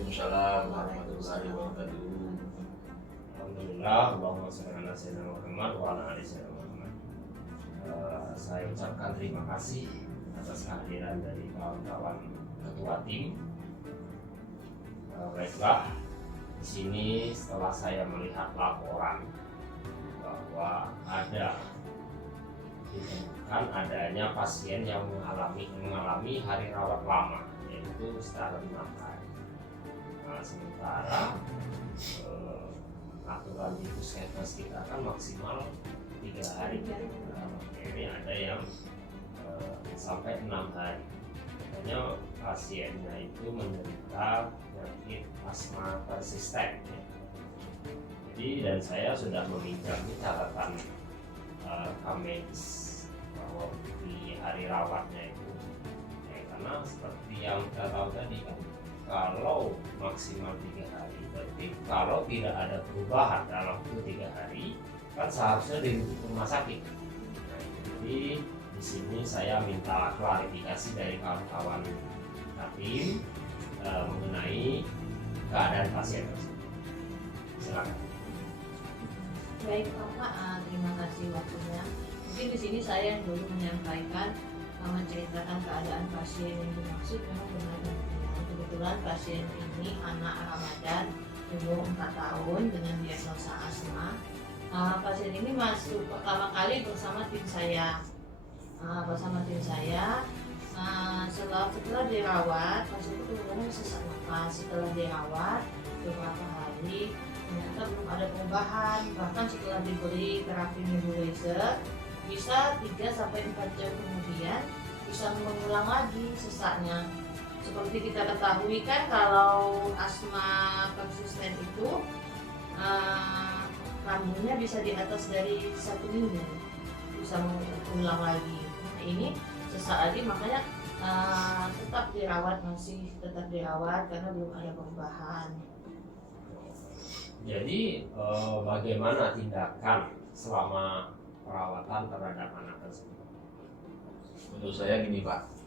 Waalaikumsalam warahmatullahi wabarakatuh. Alhamdulillah, Allahumma sholli ala sayyidina Muhammad wa ala ali sayyidina Muhammad. Saya ucapkan terima kasih atas kehadiran dari kawan-kawan ketua tim. Baiklah, di sini setelah saya melihat laporan bahwa ditemukan adanya pasien yang mengalami hari rawat lama, yaitu sekitar 6 hari. Nah, sementara aturan di puskesmas kita kan maksimal 3 hari. Ini ada yang sampai 6 hari. Katanya pasiennya itu menderita penyakit asma persisten. Jadi dan saya sudah meminjam catatan medis bahwa di hari rawatnya itu, karena seperti yang kita tahu tadi kan, kalau maksimal 3 hari, berarti kalau tidak ada perubahan dalam waktu 3 hari, kan seharusnya dirujuk ke rumah sakit. Nah, jadi di sini saya minta klarifikasi dari kawan-kawan tim mengenai keadaan pasien tersebut. Silakan. Baik Pak, terima kasih waktunya. Mungkin di sini saya dulu menyampaikan menceritakan keadaan pasien yang dimaksud memang benar. Kebetulan pasien ini anak Ramadan, umur 4 tahun dengan diagnosa asma. Pasien ini masuk pertama kali bersama tim saya. Setelah dirawat, pasien itu kemudian sesak nafas. Setelah dirawat beberapa hari, ternyata belum ada perubahan. Bahkan setelah diberi terapi nebulizer, bisa 3-4 jam kemudian bisa mengulang lagi sesaknya. Seperti kita ketahui kan, kalau asma persisten itu kambuhnya bisa di atas dari 1 minggu, bisa mengulang lagi. Nah, ini sesak lagi, makanya masih tetap dirawat karena belum ada perubahan. Jadi bagaimana tindakan selama perawatan terhadap anak tersebut? Menurut saya gini Pak,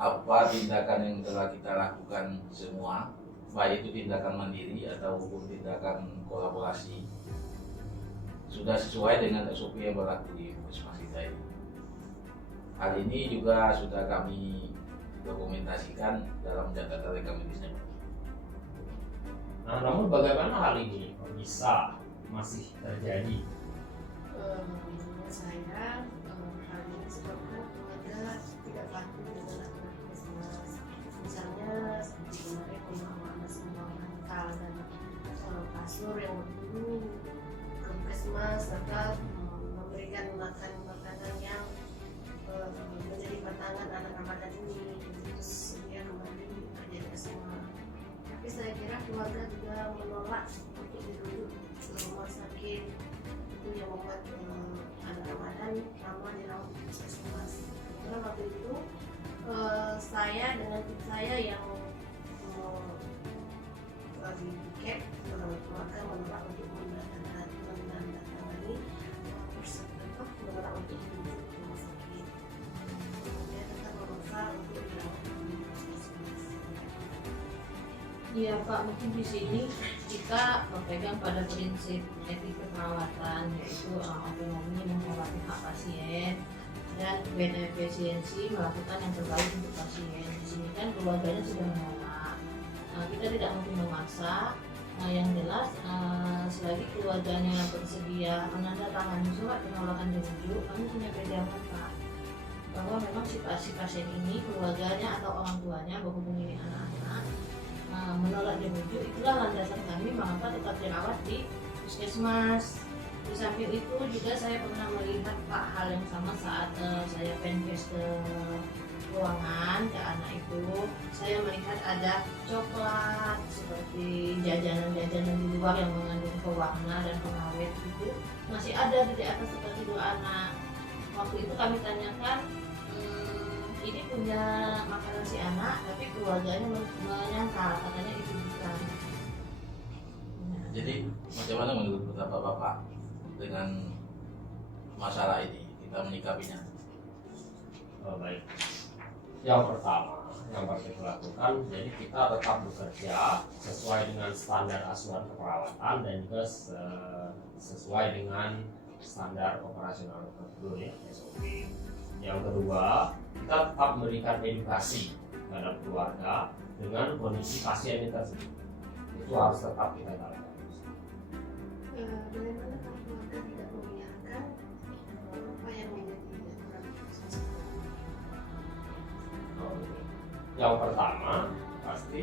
apa tindakan yang telah kita lakukan semua, baik itu tindakan mandiri ataupun tindakan kolaborasi, sudah sesuai dengan SOP yang berlaku di puskesmas kita ini. Hal ini juga sudah kami dokumentasikan dalam catatan rekam medisnya. Nah, namun bagaimana hal ini bisa masih terjadi? Menurut saya hal ini sebabkan keluarga tidak patuh dengan aturan puskesmas. Misalnya seperti kemarin pemahaman semua mental dan kasur yang dulu ke puskesmas, serta memberikan makanan yang menjadi pantangan anak Ramadan ini, terus dia kembali terjadi asma. Tapi saya kira keluarga juga menolak untuk dirujuk ke rumah sakit. Itu yang membuat anak Ramadan lama dirawat di puskesmas. Karena waktu itu saya dengan tim saya yang di tiket, keluarga menolak untuk menandatangani tetap menolak untuk dirujuk ke rumah sakit. Kemudian tetap memaksa untuk dirawat di puskesmas. Iya Pak, mungkin di sini kita berpegang pada prinsip etika perawatan, yaitu otonomi menghormati hak pasien dan beneficiensi melakukan yang terbaik untuk pasien. Di sini kan keluarganya sudah menolak, kita tidak mungkin memaksa. Yang jelas selagi keluarganya bersedia menandatangani surat penolakan dirujuk, kami punya pegangan Pak, bahwa memang si pasien ini, keluarganya atau orang tuanya, berhubung ini anak-anak, menolak dirujuk. Itulah landasan kami mengapa tetap dirawat di puskesmas. Di samping itu juga saya pernah melihat Pak hal yang sama saat saya penkes ke ruangan ke anak itu. Saya melihat ada coklat seperti jajanan-jajanan di luar yang mengandung pewarna dan pengawet itu masih ada di atas tempat tidur anak. Waktu itu kami tanyakan, ini punya makanan si anak, tapi keluarganya menyangkal, katanya itu bukan. Jadi bagaimana menurut pendapat Bapak dengan masalah ini, kita menyikapinya? Baik, yang pertama yang perlu kita lakukan, jadi kita tetap bekerja sesuai dengan standar asuhan keperawatan dan juga sesuai dengan standar operasional prosedur ya, SOP. Yang kedua, kita tetap memberikan edukasi terhadap keluarga dengan kondisi pasien tersebut. Itu harus tetap kita lakukan. Bagaimana kalau keluarga tidak mengiyakan apa yang menjadi aturan proses? Yang pertama pasti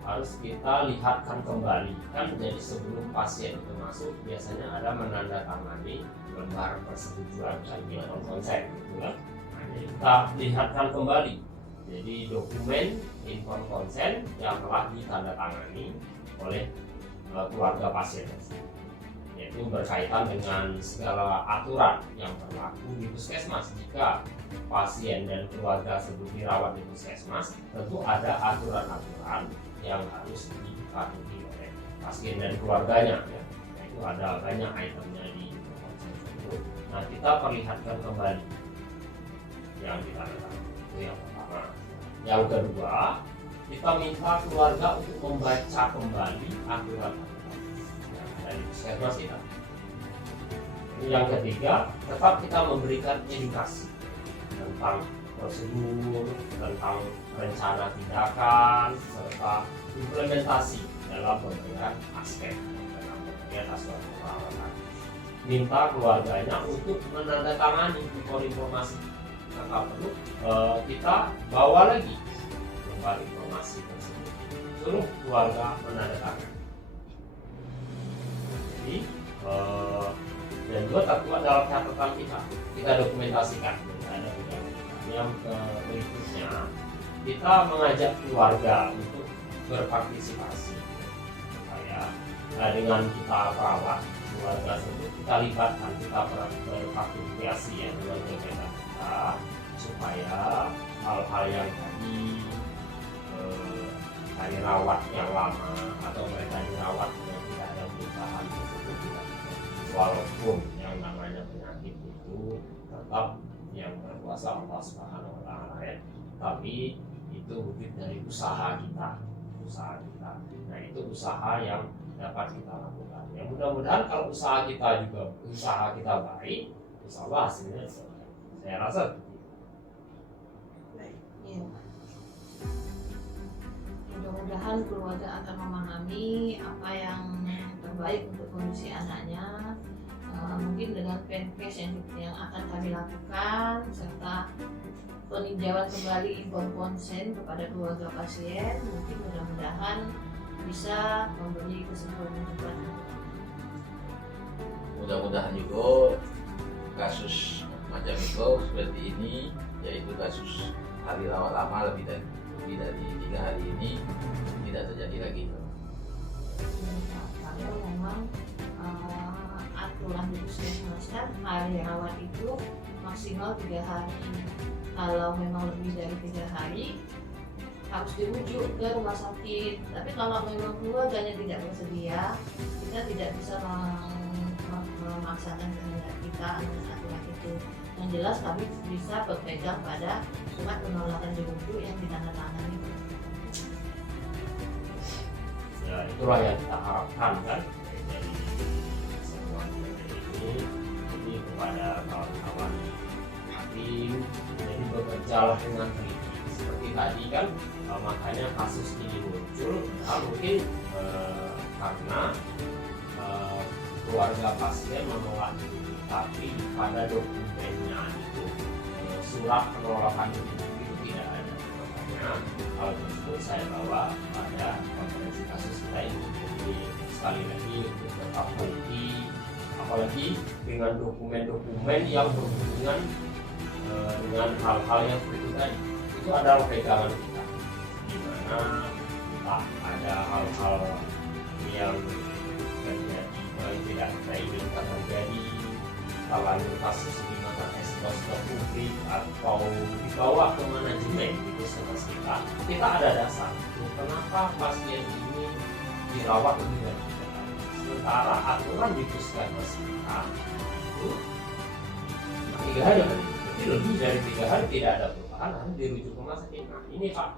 harus kita lihatkan kembali, kan jadi sebelum pasien itu masuk biasanya ada menandatangani lembar persetujuan non konsen gitu kan. Nah, jadi kita lihatkan kembali, jadi dokumen inform konsen yang telah ditandatangani oleh keluarga pasien tersebut, yaitu berkaitan dengan segala aturan yang berlaku di puskesmas. Jika pasien dan keluarga tersebut dirawat di puskesmas, tentu ada aturan-aturan yang harus dipatuhi oleh pasien dan keluarganya ya. Nah, itu ada banyak itemnya di konsen tersebut. Nah, kita perlihatkan kembali yang ditandatangani, itu yang pertama. Yang kedua, kita minta keluarga untuk membaca kembali aturan dari puskesmas kita. Yang ketiga, tetap kita memberikan edukasi tentang prosedur, tentang rencana tindakan, serta implementasi dalam pemberian aspek dalam pemberian asuhan keperawatan. Minta keluarganya untuk menandatangani informasi. Jika perlu, kita bawa lagi lembar informasi tersebut. Suruh keluarga menandatangani. Jadi, dan juga tertuang dalam catatan kita dokumentasikan. Yang berikutnya, kita mengajak keluarga untuk berpartisipasi supaya dengan kita perawat keluarga tersebut, kita libatkan, kita berpartisipasi ya dengan kegiatan kita supaya hal-hal yang tadi hari rawat yang lama atau mereka dirawat dengan tidak ada perubahan tersebut tidak, walaupun yang namanya penyakit itu tetap yang berkuasa Allah Subhanahu wa Ta'ala ya, tapi itu wujud dari usaha kita. Nah, itu usaha yang dapat kita lakukan. Ya, mudah-mudahan kalau usaha kita baik, insya Allah hasilnya saya rasa Baik. Ya. Mudah-mudahan keluarga akan memahami apa yang terbaik untuk kondisi anaknya. Mungkin dengan fancase yang akan kami lakukan serta peninjauan kembali inform konsen kepada keluarga pasien, mungkin mudah-mudahan bisa memberi kesimpulan yang tepat. Mudah-mudahan juga kasus macam itu seperti ini, yaitu kasus hari rawat lama lebih dari 3 hari ini tidak terjadi lagi. Kalau memang aturan di puskesmas kan hari rawat itu maksimal 3 hari. Kalau memang lebih dari 3 hari harus dirujuk ke rumah sakit. Tapi kalau memang keluarganya tidak bersedia, kita tidak bisa memaksakan kehendak kita atas aturan itu. Yang jelas kami bisa berpegang pada surat penolakan dirujuk yang ditandatangani. ya, itulah yang kita harapkan kan dari semua ini. Jadi kepada kawan-kawan hakim, jadi bekerjalah dengan teliti. Seperti tadi kan, makanya kasus ini muncul, mungkin karena keluarga pasien menolak itu, tapi pada dokumennya itu surat penolakan itu tidak ada. Makanya hal tersebut saya bawa pada konferensi kasus kita ini. Jadi sekali lagi untuk tetap teliti, apalagi dengan dokumen-dokumen yang berhubungan dengan hal-hal yang seperti tadi. Itu adalah pegangan kita, di mana entah ada hal-hal yang terjadi yang tidak kita inginkan terjadi, kalau kasus di mata ekspos ke publik atau dibawa ke manajemen di puskesmas kita ada dasar kenapa pasien ini dirawat lebih dari 3 hari. Sementara aturan di puskesmas kita itu 3 hari, jadi lebih dari 3 hari tidak ada perubahan, harus dirujuk ke rumah sakit. Nah ini Pak,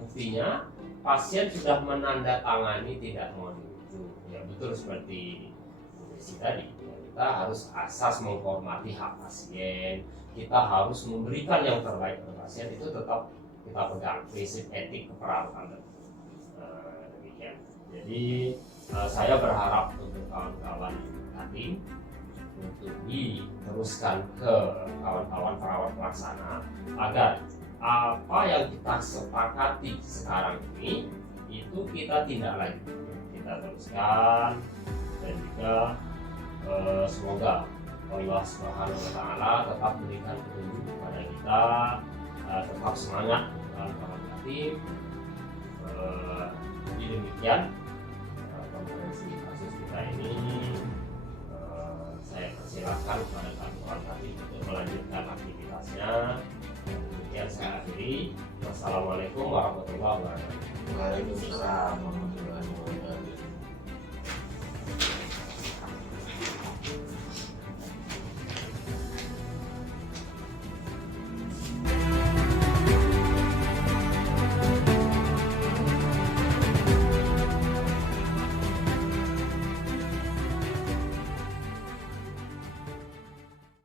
buktinya pasien sudah menandatangani tidak mau dirujuk. Ya betul seperti Bu Desi tadi, ya, kita harus asas menghormati hak pasien, kita harus memberikan yang terbaik kepada pasien, itu tetap kita pegang prinsip etik keperawatan. Demikian. Jadi saya berharap untuk kawan-kawan tadi untuk diteruskan ke kawan-kawan perawat pelaksana agar apa yang kita sepakati sekarang ini itu kita tindak lanjut, kita teruskan, dan juga semoga Allah Subhanahu wa Ta'ala tetap berikan petunjuk kepada kita, tetap semangat dalam kawan tim. Jadi demikian konferensi kasus kita ini. Saya persilahkan kepada kawan tim untuk melanjutkan aktivitasnya. Demikian saya akhiri. Wassalamualaikum warahmatullahi wabarakatuh. Waalaikumsalam warahmatullahi wabarakatuh.